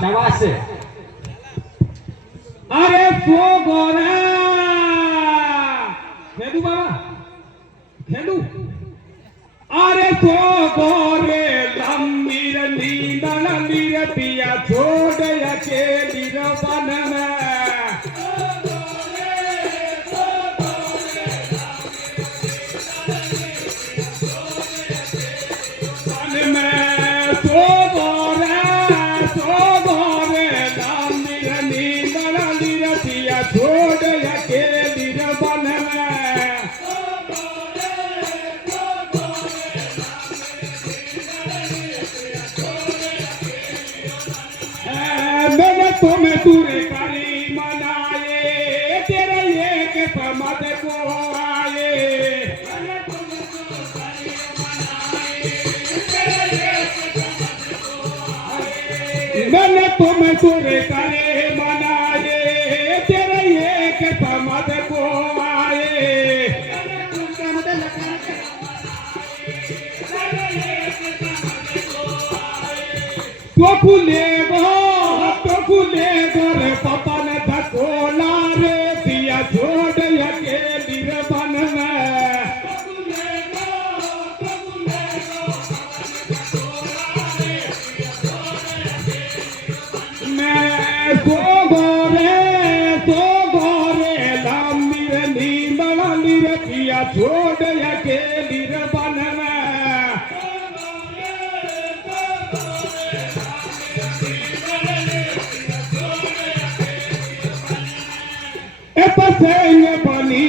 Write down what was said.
शाबाश अरे सो गोरा खेदू बाबा खेदू अरे सो गोरे लंबीर नींदन लीर पिया छोड़ अकेली रवन में छोड़ अकेली रवन मैंने तुम्हें तुरे करी मनाए तेरे एक समझ को आए मैंने तुम्हें तुरे करे मनाए तेरे एक समझ को आए तो खुले रे पपन धकोला रे पिया छोड़ अकेली रवन में सो गोरे लामीर नींदन लीर पिया छोड़ अकेली रवन पसेंग बनी